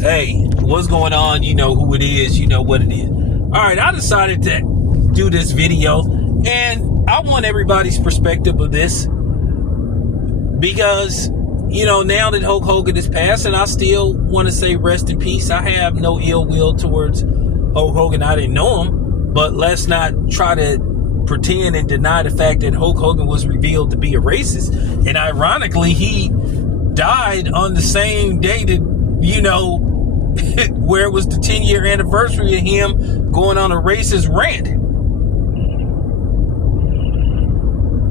Hey, what's going on? You know who it is. You know what it is. All right, I decided to do this video, and I want everybody's perspective of this because, you know, now that Hulk Hogan is passed, and I still want to say rest in peace. I have no ill will towards Hulk Hogan. I didn't know him, but let's not try to pretend and deny the fact that Hulk Hogan was revealed to be a racist. And ironically, he died on the same day that, you know, where it was the 10-year anniversary of him going on a racist rant.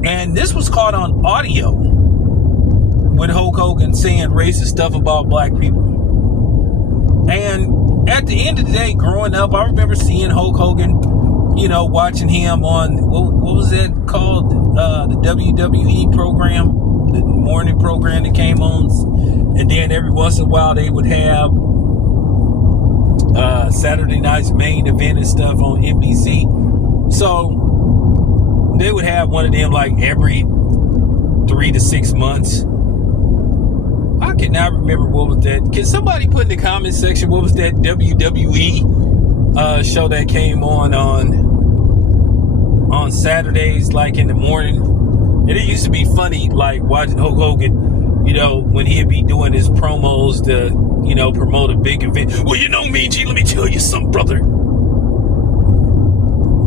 And this was caught on audio with Hulk Hogan saying racist stuff about black people. And at the end of the day, growing up, I remember seeing Hulk Hogan, you know, watching him on, what was that called? The WWE program, the morning program that came on. And then every once in a while they would have Saturday night's main event and stuff on NBC. So they would have one of them like every 3 to 6 months. I cannot remember what was that. Can somebody put in the comment section what was that WWE show that came on Saturdays, like in the morning? And it used to be funny, like watching Hulk Hogan, you know, when he'd be doing his promos to, you know, promote a big event. Well, you know, Mean G, let me tell you something, brother.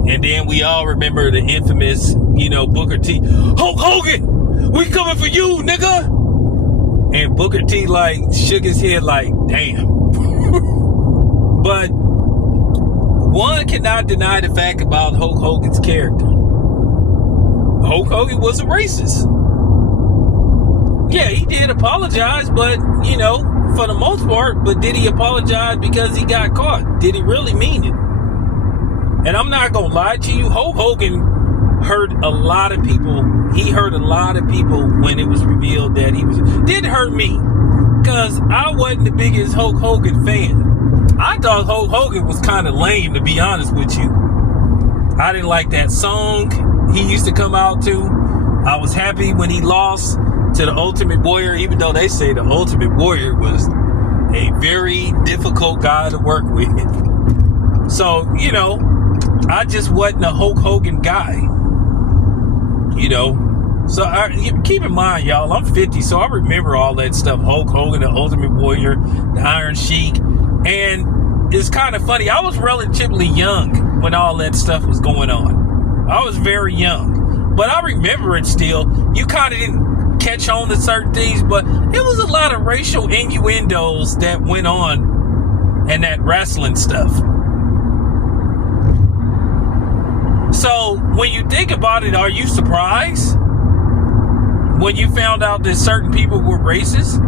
And then we all remember the infamous, you know, Booker T. Hulk Hogan, we coming for you, nigga. And Booker T, like, shook his head like, damn. But one cannot deny the fact about Hulk Hogan's character. Hulk Hogan was a racist. Yeah, he did apologize, but, you know, for the most part, but did he apologize because he got caught? Did he really mean it? And I'm not going to lie to you, Hulk Hogan hurt a lot of people. He hurt a lot of people when it was revealed that he was... Didn't hurt me, because I wasn't the biggest Hulk Hogan fan. I thought Hulk Hogan was kind of lame, to be honest with you. I didn't like that song he used to come out to. I was happy when he lost to the Ultimate Warrior, even though they say the Ultimate Warrior was a very difficult guy to work with. So, you know, I just wasn't a Hulk Hogan guy, you know. So keep in mind, y'all, I'm 50, so I remember all that stuff. Hulk Hogan, the Ultimate Warrior, the Iron Sheik. And it's kind of funny. I was relatively young when all that stuff was going on. I was very young, but I remember it still. You kind of didn't catch on to certain things, but it was a lot of racial innuendos that went on and that wrestling stuff. So when you think about it, are you surprised when you found out that certain people were racist?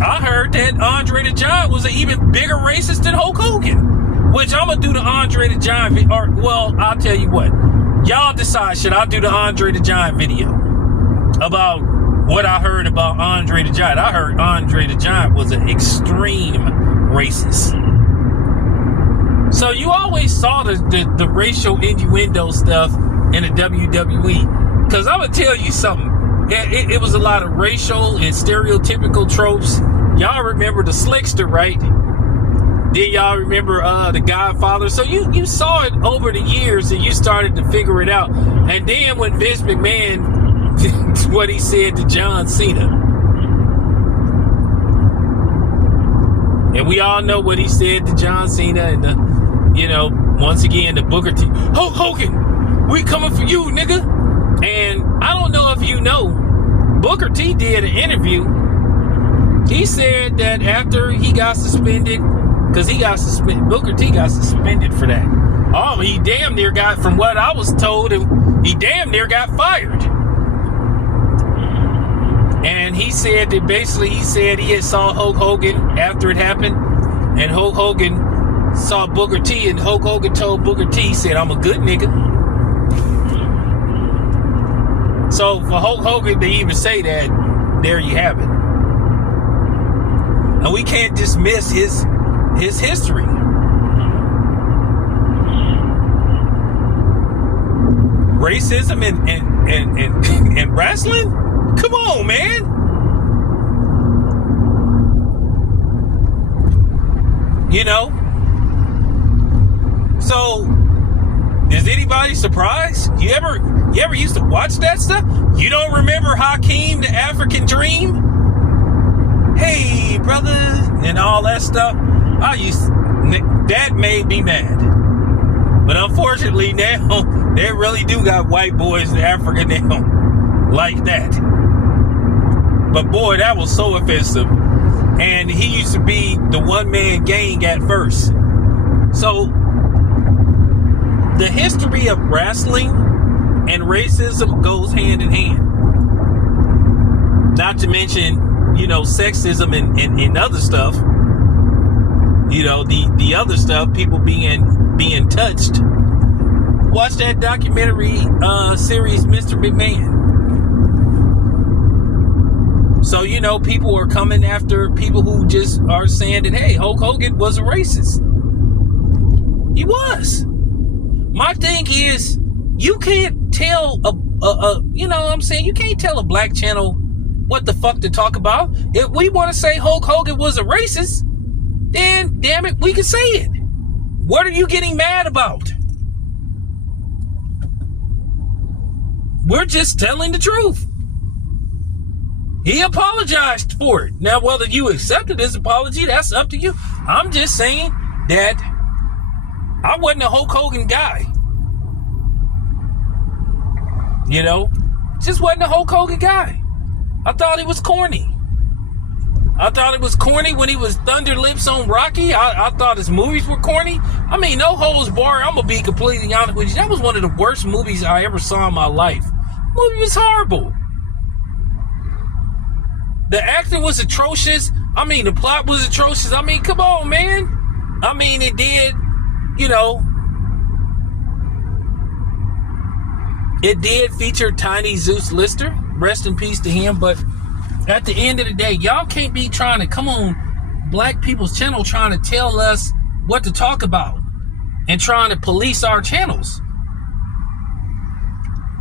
I heard that Andre the Giant was an even bigger racist than Hulk Hogan, which I'm gonna do the Andre the Giant well, I'll tell you what, y'all decide, should I do the Andre the Giant video about what I heard about Andre the Giant? I heard Andre the Giant was an extreme racist. So you always saw the racial innuendo stuff in the WWE. Because I'm going to tell you something. It was a lot of racial and stereotypical tropes. Y'all remember the Slickster, right? Then y'all remember the Godfather. So you saw it over the years and you started to figure it out. And then when Vince McMahon... what he said to John Cena. And we all know what he said to John Cena and the, you know, once again, the Booker T. Hulk Hogan, we coming for you, nigga. And I don't know if you know, Booker T did an interview. He said that after he got suspended, because he got suspended, Booker T got suspended for that. Oh, he damn near got, from what I was told, he damn near got fired. And he said that basically, he said he had saw Hulk Hogan after it happened. And Hulk Hogan saw Booker T. And Hulk Hogan told Booker T, he said, I'm a good nigga. So for Hulk Hogan to even say that, there you have it. And we can't dismiss his history. Racism and wrestling? Come on, man. You know? So, is anybody surprised? You ever used to watch that stuff? You don't remember Hakeem, the African Dream? Hey, brother, and all that stuff. That made me mad. But unfortunately now, they really do got white boys in Africa now like that. But boy, that was so offensive. And he used to be the one-man gang at first. So, the history of wrestling and racism goes hand in hand. Not to mention, sexism and other stuff. The other stuff, people being touched. Watch that documentary series, Mr. McMahon. So, people are coming after people who just are saying that, hey, Hulk Hogan was a racist. He was. My thing is, you can't tell you can't tell a black channel what the fuck to talk about. If we want to say Hulk Hogan was a racist, then damn it, we can say it. What are you getting mad about? We're just telling the truth. He apologized for it. Now, whether you accepted his apology, that's up to you. I'm just saying that I wasn't a Hulk Hogan guy. Just wasn't a Hulk Hogan guy. I thought he was corny. I thought it was corny when he was Thunder Lips on Rocky. I thought his movies were corny. I mean, no holds barred. I'm going to be completely honest with you. That was one of the worst movies I ever saw in my life. The movie was horrible. The acting was atrocious. I mean, the plot was atrocious. I mean, come on, man. I mean, it did, it did feature Tiny Zeus Lister. Rest in peace to him. But at the end of the day, y'all can't be trying to come on black people's channel trying to tell us what to talk about and trying to police our channels.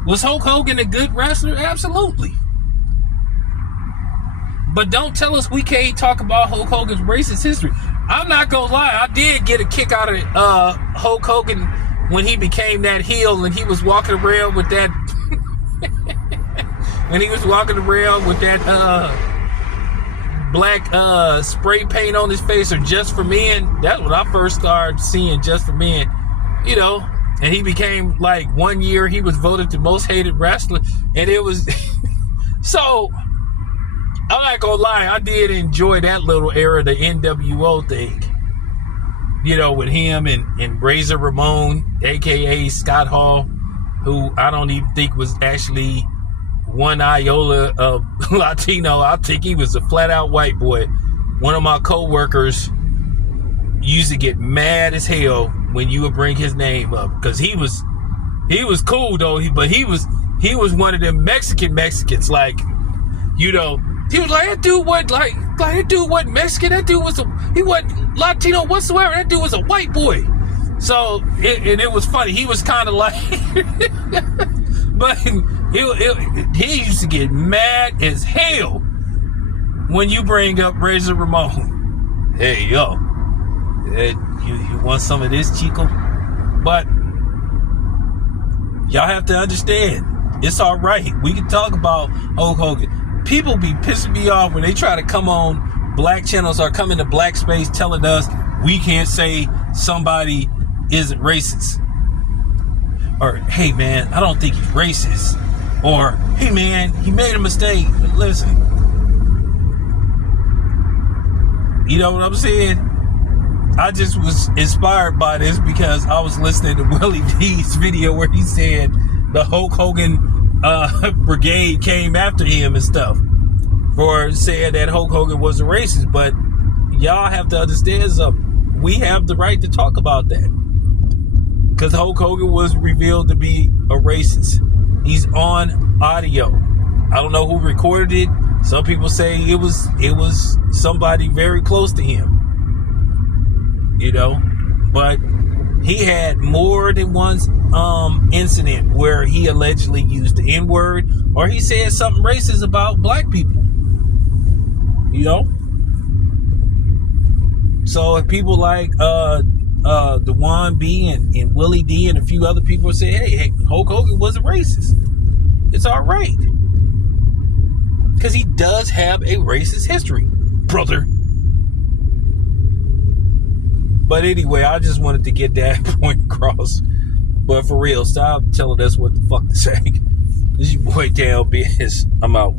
Was Hulk Hogan a good wrestler? Absolutely. But don't tell us we can't talk about Hulk Hogan's racist history. I'm not gonna lie, I did get a kick out of Hulk Hogan when he became that heel and he was walking around with that black spray paint on his face, or Just for Men. That's when I first started seeing Just for Men, and he became, like, 1 year he was voted the most hated wrestler, and it was so I'm not gonna lie, I did enjoy that little era, the NWO thing. With him and Razor Ramon, aka Scott Hall, who I don't even think was actually one iota of Latino. I think he was a flat out white boy. One of my co-workers used to get mad as hell when you would bring his name up, because he was cool though, but he was one of them Mexicans, like, he was like, that dude wasn't that dude wasn't Mexican. That dude he wasn't Latino whatsoever. That dude was a white boy. So it was funny. He was kind of like, but he used to get mad as hell when you bring up Razor Ramon. Hey, yo, you want some of this, Chico? But y'all have to understand, it's all right. We can talk about Hulk Hogan. People be pissing me off when they try to come on black channels or come into black space telling us we can't say somebody isn't racist. Or, hey man, I don't think he's racist. Or, hey man, he made a mistake. Listen. You know what I'm saying? I just was inspired by this because I was listening to Willie D's video where he said the Hulk Hogan brigade came after him and stuff for saying that Hulk Hogan was a racist. But y'all have to understand something. We have the right to talk about that, because Hulk Hogan was revealed to be a racist. He's on audio. I don't know who recorded it. Some people say it was somebody very close to him, but he had more than one incident where he allegedly used the N-word or he said something racist about black people. So people like Dewan B and Willie D and a few other people say, hey, Hulk Hogan wasn't racist. It's all right. Because he does have a racist history, brother. But anyway, I just wanted to get that point across. But for real, stop telling us what the fuck to say. This is your boy, Dale Biz. I'm out.